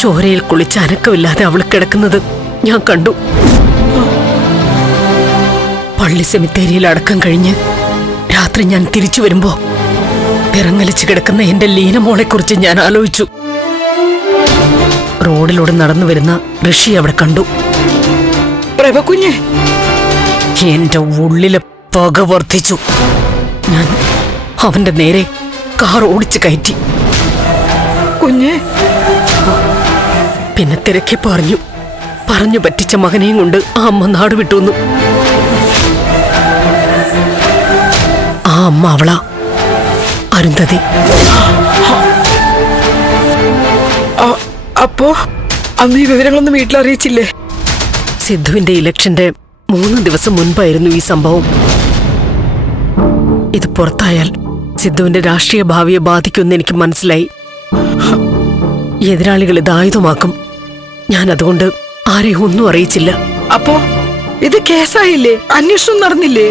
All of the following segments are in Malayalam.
ചോരയിൽ കുളിച്ച് അനക്കമില്ലാതെ അവൾ കിടക്കുന്നത് ഞാൻ കണ്ടു. പള്ളി സെമിത്തേരിയിൽ അടക്കം കഴിഞ്ഞ് രാത്രി ഞാൻ തിരിച്ചു വരുമ്പോ പിറങ്ങലിച്ച് കിടക്കുന്ന എന്റെ ലീനമോളെക്കുറിച്ച് ഞാൻ ആലോചിച്ചു. റോഡിലൂടെ നടന്നു വരുന്ന ഋഷി അവിടെ കണ്ടു. പ്രഭകുഞ്ഞ്. എന്റെ ഉള്ളിലെ പക വർദ്ധിച്ചു. ഞാൻ അവന്റെ നേരെ കാർ ഓടിച്ചു കയറ്റി. കുഞ്ഞ്. പിന്നെ തിരക്കി പറഞ്ഞു. പറഞ്ഞു പറ്റിച്ച മകനെയും കൊണ്ട് ആ അമ്മ നാട് വിട്ടുവന്നു ആ അമ്മ അവളാ. അരുന്ധതി. അപ്പോ അന്ന് ഈ വിവരങ്ങളൊന്നും വീട്ടിൽ അറിയിച്ചില്ലേ? സിദ്ധുവിന്റെ ഇലക്ഷന്റെ മൂന്ന് ദിവസം മുൻപായിരുന്നു ഈ സംഭവം. ഇത് പുറത്തായാൽ സിദ്ധുവിന്റെ രാഷ്ട്രീയ ഭാവിയെ ബാധിക്കുമെന്ന് എനിക്ക് മനസ്സിലായി. എതിരാളികൾ ഇത് ആയുധമാക്കും. ഞാൻ അതുകൊണ്ട് ആരെയും ഒന്നും അറിയിച്ചില്ല. അപ്പോ? ഇത് കേസായില്ലേ? അന്വേഷണം നടന്നില്ലേ?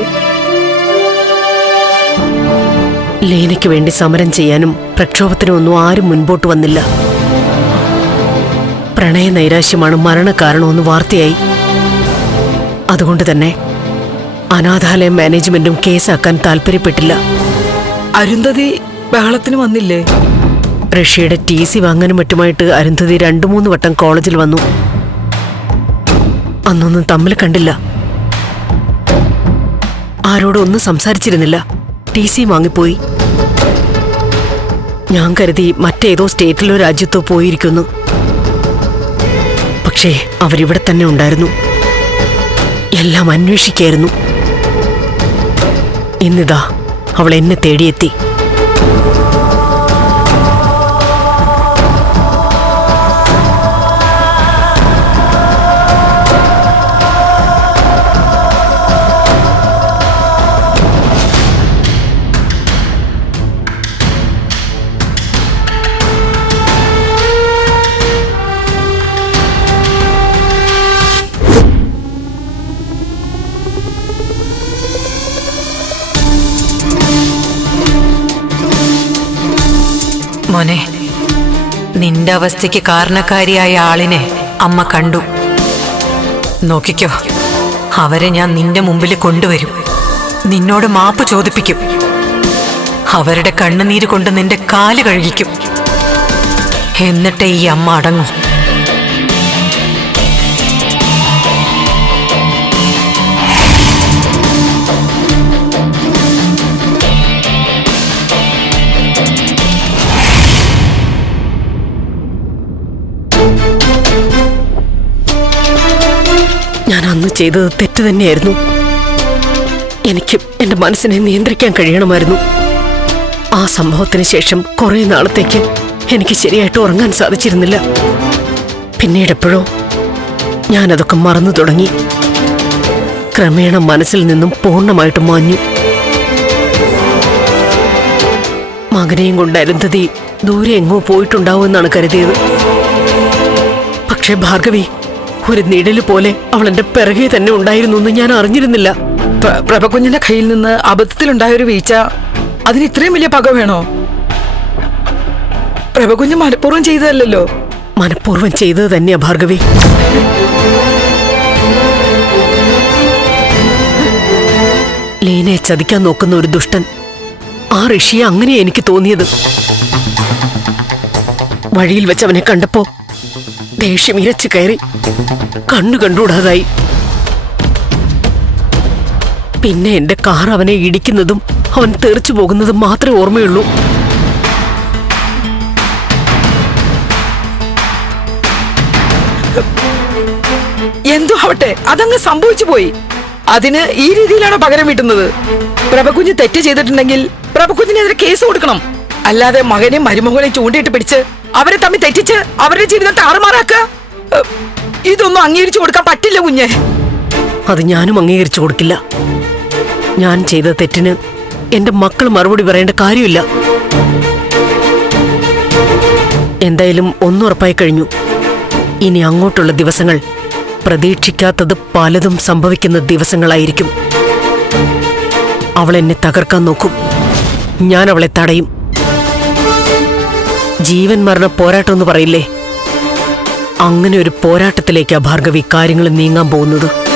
ലേനയ്ക്ക് വേണ്ടി സമരം ചെയ്യാനും പ്രക്ഷോഭത്തിനും ഒന്നും ആരും മുൻപോട്ട് വന്നില്ല. പ്രണയ നൈരാശ്യമാണ് മരണകാരണമെന്ന് വാർത്തയായി. അതുകൊണ്ട് തന്നെ അനാഥാലയം മാനേജ്മെന്റും കേസാക്കാൻ താല്പര്യപ്പെട്ടില്ല. അരുന്ധതി ബഹളത്തിന് വന്നില്ലേ? റഷ്യയുടെ ടി സി വാങ്ങാനും മറ്റുമായിട്ട് അരുന്ധതി രണ്ടു മൂന്ന് വട്ടം കോളേജിൽ വന്നു. അന്നൊന്നും തമ്മിൽ കണ്ടില്ല. ആരോടൊന്നും സംസാരിച്ചിരുന്നില്ല. ടി സി വാങ്ങിപ്പോയി. ഞാൻ കരുതി മറ്റേതോ സ്റ്റേറ്റിലോ രാജ്യത്തോ പോയിരിക്കുന്നു. പക്ഷേ അവരിവിടെ തന്നെ ഉണ്ടായിരുന്നു. എല്ലാം അന്വേഷിക്കായിരുന്നു. ഇന്നിതാ അവൾ എന്നെ തേടിയെത്തി. മോനെ നിന്റെ അവസ്ഥയ്ക്ക് കാരണക്കാരിയായ ആളിനെ അമ്മ കണ്ടു. നോക്കിക്കോ അവരെ ഞാൻ നിന്റെ മുമ്പിൽ കൊണ്ടുവരും. നിന്നോട് മാപ്പ് ചോദിപ്പിക്കും. അവരുടെ കണ്ണുനീര് കൊണ്ട് നിന്റെ കാൽ കഴുകിക്കും. എന്നിട്ടേ ഈ അമ്മ അടങ്ങും. ഞാൻ അന്ന് ചെയ്തത് തെറ്റ് തന്നെയായിരുന്നു. എനിക്ക് എന്റെ മനസ്സിനെ നിയന്ത്രിക്കാൻ കഴിയണമായിരുന്നു. ആ സംഭവത്തിന് ശേഷം കുറെ നാളത്തേക്ക് എനിക്ക് ശരിയായിട്ട് ഉറങ്ങാൻ സാധിച്ചിരുന്നില്ല. പിന്നീട് എപ്പോഴോ ഞാനതൊക്കെ മറന്നു തുടങ്ങി. ക്രമേണ മനസ്സിൽ നിന്നും പൂർണമായിട്ട് മാഞ്ഞു. മകനെയും കൊണ്ട് അരുന്ധതി ദൂരെ എങ്ങോ പോയിട്ടുണ്ടാവുമെന്നാണ് കരുതിയത്. പക്ഷേ ഭാർഗവി ഒരു നിഴൽ പോലെ അവൾ എന്റെ പിറകെ തന്നെ ഉണ്ടായിരുന്നു എന്ന് ഞാൻ അറിഞ്ഞിരുന്നില്ല. പ്ര- പ്രഭകുഞ്ഞിന്റെ കയ്യിൽ നിന്ന് അബദ്ധത്തിലുണ്ടായ ഒരു വീഴ്ച. അതിന് ഇത്രയും വലിയ പക വേണോ? പ്രഭകുഞ്ഞ് മനഃപൂർവം ചെയ്തതല്ലോ മനഃപൂർവം ചെയ്തത് തന്നെയാ ഭാർഗവി. ലീനയെ ചതിക്കാൻ നോക്കുന്ന ഒരു ദുഷ്ടൻ. ആ ഋഷിയെ അങ്ങനെയാ എനിക്ക് തോന്നിയത്. വഴിയിൽ വെച്ച് അവനെ കണ്ടപ്പോ ദേഷ്യം ഇരച്ചു കയറി. കണ്ണു കണ്ടുകൂടാതായി. പിന്നെ എന്റെ കാർ അവനെ ഇടിക്കുന്നതും അവൻ തെറിച്ചു പോകുന്നതും മാത്രമേ ഓർമ്മയുള്ളൂ. എന്തോ ആവട്ടെ അതങ്ങ് സംഭവിച്ചു പോയി. അതിന് ഈ രീതിയിലാണ് പകരം വീട്ടുന്നത്? പ്രഭകുഞ്ഞ് തെറ്റ് ചെയ്തിട്ടുണ്ടെങ്കിൽ പ്രഭകുഞ്ഞിനെതിരെ കേസ് കൊടുക്കണം. അല്ലാതെ മകനെയും മരുമകളെയും ചൂണ്ടിയിട്ട് പിടിച്ച് അവരെ തമ്മിൽ തെറ്റിച്ച് അവരുടെ ജീവിതം താറുമാറാക്കുക ഇതൊന്നും അംഗീകരിച്ചു കൊടുക്കാൻ പറ്റില്ല കുഞ്ഞെ. അത് ഞാനും അംഗീകരിച്ചു കൊടുക്കില്ല. ഞാൻ ചെയ്ത തെറ്റിന് എന്റെ മക്കൾ മറുപടി പറയേണ്ട കാര്യമില്ല. എന്തായാലും ഒന്നുറപ്പായി കഴിഞ്ഞു. ഇനി അങ്ങോട്ടുള്ള ദിവസങ്ങൾ പ്രതീക്ഷിക്കാത്തത് പലതും സംഭവിക്കുന്ന ദിവസങ്ങളായിരിക്കും. അവൾ എന്നെ തകർക്കാൻ നോക്കും. ഞാൻ അവളെ തടയും. ജീവൻ മരണ പോരാട്ടം എന്ന് പറയില്ലേ? അങ്ങനെ ഒരു പോരാട്ടത്തിലേക്കാ ഭാർഗവി കാര്യങ്ങൾ നീങ്ങാൻ പോകുന്നത്.